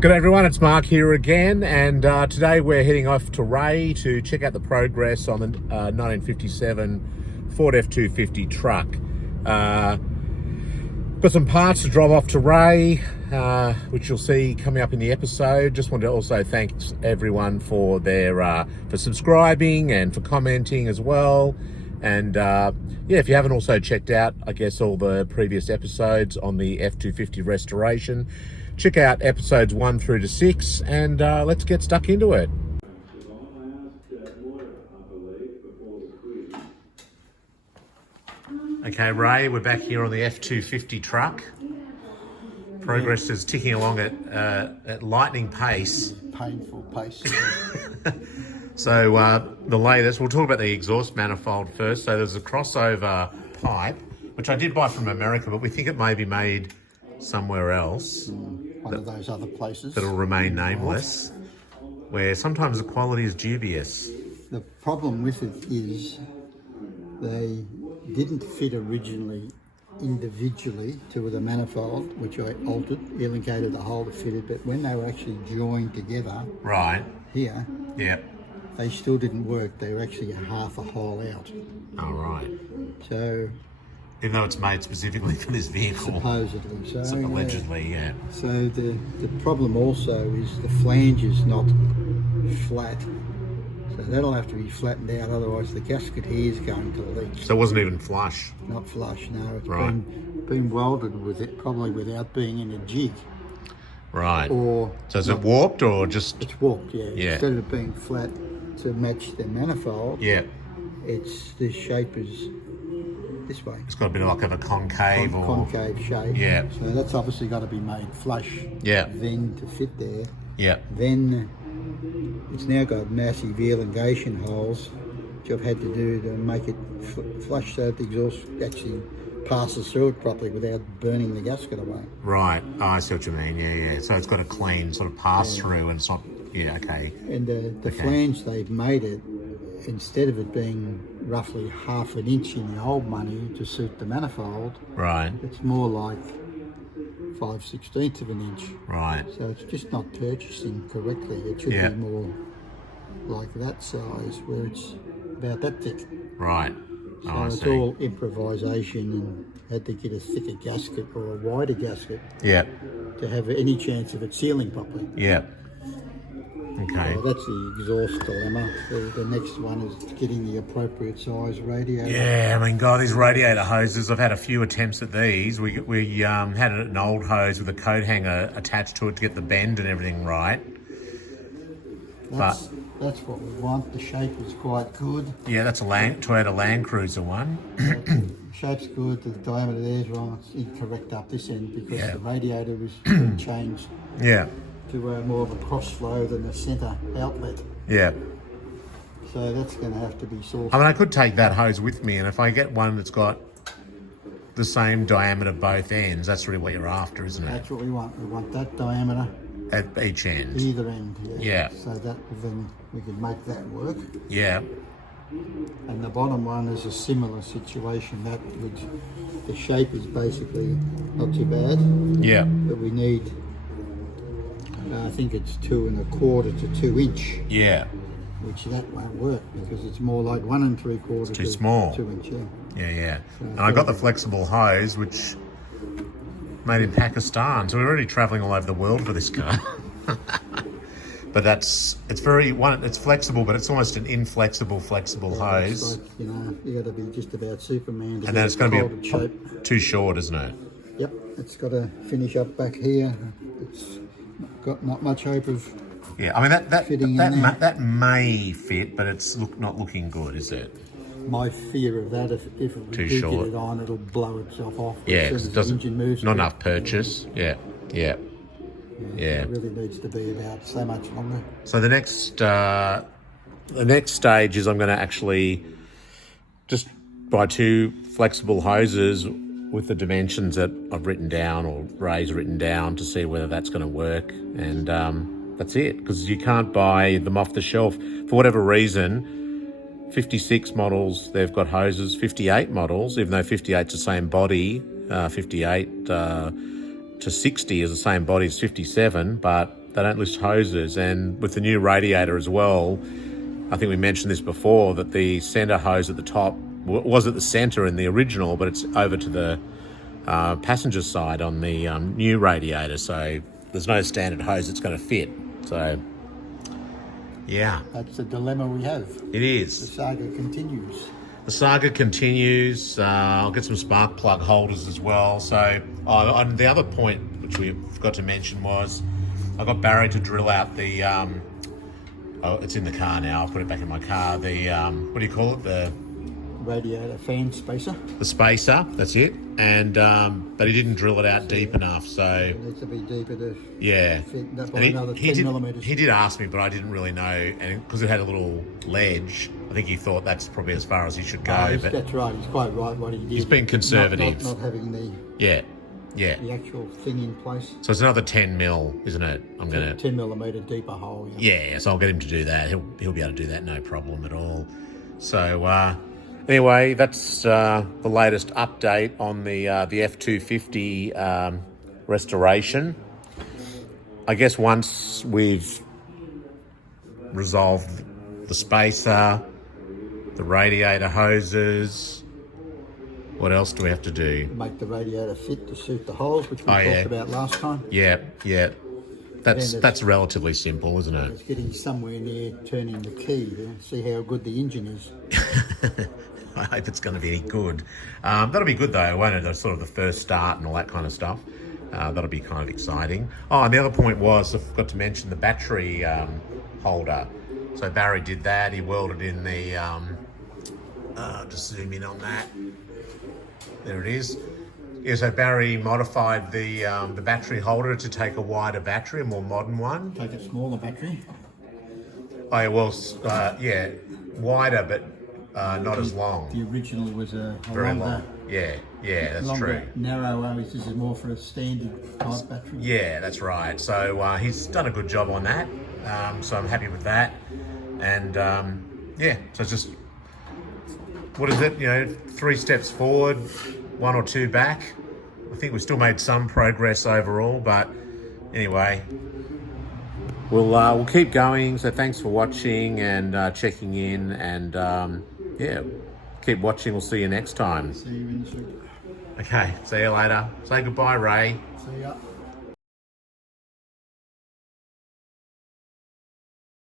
Good everyone, it's Mark here again, and today we're heading off to Ray to check out the progress on the 1957 Ford F250 truck. Got some parts to drive off to Ray, which you'll see coming up in the episode. Just want to also thank everyone for their for subscribing and for commenting as well. And yeah, if you haven't also checked out, I guess, all the previous episodes on the F250 restoration, check out episodes 1 through to 6, and let's get stuck into it. Okay, Ray, we're back here on the F250 truck. Progress is ticking along at lightning pace. Painful pace. So the latest, we'll talk about the exhaust manifold first. So there's a crossover pipe, which I did buy from America, but we think it may be made somewhere else. One of those other places. That'll remain nameless, where sometimes the quality is dubious. The problem with it is they didn't fit originally individually to the manifold, which I altered, elongated the hole to fit it, but when they were actually joined together, Right. here, Yep. they still didn't work. They were actually a half a hole out. All right. So Even though it's made specifically for this vehicle. supposedly. So Allegedly, yeah. So the problem also is the flange is not flat. So that'll have to be flattened out, otherwise the gasket here is going to leak. So it wasn't even flush. Not flush, no. It's Right. been welded with it, probably without being in a jig. Right. Or So is it warped or just... it's warped, yeah. Yeah. Instead of it being flat to match the manifold, Yeah. it's the shape is this way. It's got a bit of like of a concave or... Concave shape. Yeah. So that's obviously got to be made flush. Yeah. Then to fit there. Yeah. Then it's now got massive elongation holes, which I've had to do to make it flush so that the exhaust actually passes through it properly without burning the gasket away. Right. Oh, I see what you mean. Yeah, yeah. So it's got a clean sort of pass through and it's not... Yeah, okay. And the flange, they've made it, instead of it being roughly half an inch in the old money to suit the manifold, Right. it's more like 5/16 of an inch. Right. So it's just not purchasing correctly. It should Yeah. be more like that size, where it's about that thick. Right. So Oh, I it's see. all improvisation, and had to get a thicker gasket or a wider gasket Yeah. to have any chance of it sealing properly. Yeah. Okay. So that's the exhaust dilemma. The next one is getting the appropriate size radiator. Yeah, I mean, God, these radiator hoses, I've had a few attempts at these. We had an old hose with a coat hanger attached to it to get the bend and everything right. That's what we want. The shape is quite good. Yeah, that's a Toyota Land Cruiser one. The shape's good. The diameter there's wrong. It's incorrect up this end because Yeah. the radiator is changed Yeah, to more of a cross flow than a centre outlet. yeah. So that's going to have to be sourced. I mean, I could take that hose with me, and if I get one that's got the same diameter both ends, that's really what you're after, isn't it? That's what we want. We want that diameter At each end. either end. Yeah. So that then we can make that work. Yeah, And the bottom one is a similar situation. That which the shape is basically not too bad, yeah, but we need. I think it's 2 1/4 to 2 inch, yeah, which that won't work because it's more like 1 3/4 too to small. 2 inch. Yeah. yeah, yeah. And I got the flexible hose, which made in Pakistan, so we're already travelling all over the world for this car. But it's flexible, but it's almost an inflexible, flexible hose. It's like, you got to be just about Superman to And get then it's it going to folded be shape. too short, isn't it? Yep, it's got to finish up back here. It's got not much hope of. Yeah, I mean Fitting in there. that may fit, but it's not looking good, is it? My fear of that, if we Too do short. get it on, it'll blow itself off. Yeah, as 'cause soon it as doesn't. the engine moves. Not enough purchase. Yeah, yeah, yeah. It really needs to be about so much longer. So the next stage is I'm going to actually just buy 2 flexible hoses with the dimensions that I've written down or Ray's written down to see whether that's going to work, and that's it, because you can't buy them off the shelf for whatever reason. 56 models, they've got hoses. 58 models, even though 58's the same body, 58 to 60 is the same body as 57, but don't list hoses, and with the new radiator as well, I think we mentioned this before, that the center hose at the top was at the center in the original, but it's over to the passenger side on the new radiator, so there's no standard hose that's going to fit. So yeah, that's the dilemma we have. It is. The saga continues. The saga continues. I'll get some spark plug holders as well. So on the other point which we forgot to mention was I got Barry to drill out the it's in the car now, I'll put it back in my car, the what do you call it, the radiator fan spacer. The spacer, that's it. And but he didn't drill it out deep enough, so It needs to be deeper to yeah. fit that by And another 10 millimetres. he did ask me, but I didn't really know, and because it had a little ledge, I think he thought that's probably as far as he should go. But that's right, he's quite right what he did. He's been conservative. Not having the the actual thing in place. So it's another 10 mil, isn't it? I'm gonna 10 millimetre deeper hole. Yeah, so I'll get him to do that. He'll be able to do that, no problem at all. So anyway, that's the latest update on the F250 restoration. I guess once we've resolved the spacer, the radiator hoses, what else do we have to do? Make the radiator fit to suit the holes, which we talked about last time. Yeah. That's relatively simple, isn't it? It's getting somewhere near turning the key to see how good the engine is. I hope it's going to be any good. That'll be good though, won't it? That's sort of the first start and all that kind of stuff. That'll be kind of exciting. Oh, and the other point was, I forgot to mention the battery holder. So Barry did that. He welded in the, just zoom in on that. There it is. Yeah, so Barry modified the battery holder to take a wider battery, a more modern one. Take a smaller battery. Oh, yeah, well, yeah, wider, but not as long. The original was a Very longer, long. Yeah, that's longer, true. narrower. This is more for a standard type battery. Yeah, that's right. So he's done a good job on that. So I'm happy with that. And yeah, so it's just, what is it? 3 steps forward, 1 or 2 back. I think we still made some progress overall, but anyway, we'll keep going. So thanks for watching and checking in, and yeah, keep watching. We'll see you next time. See you in the suit. Okay, see you later. Say goodbye, Ray. See ya.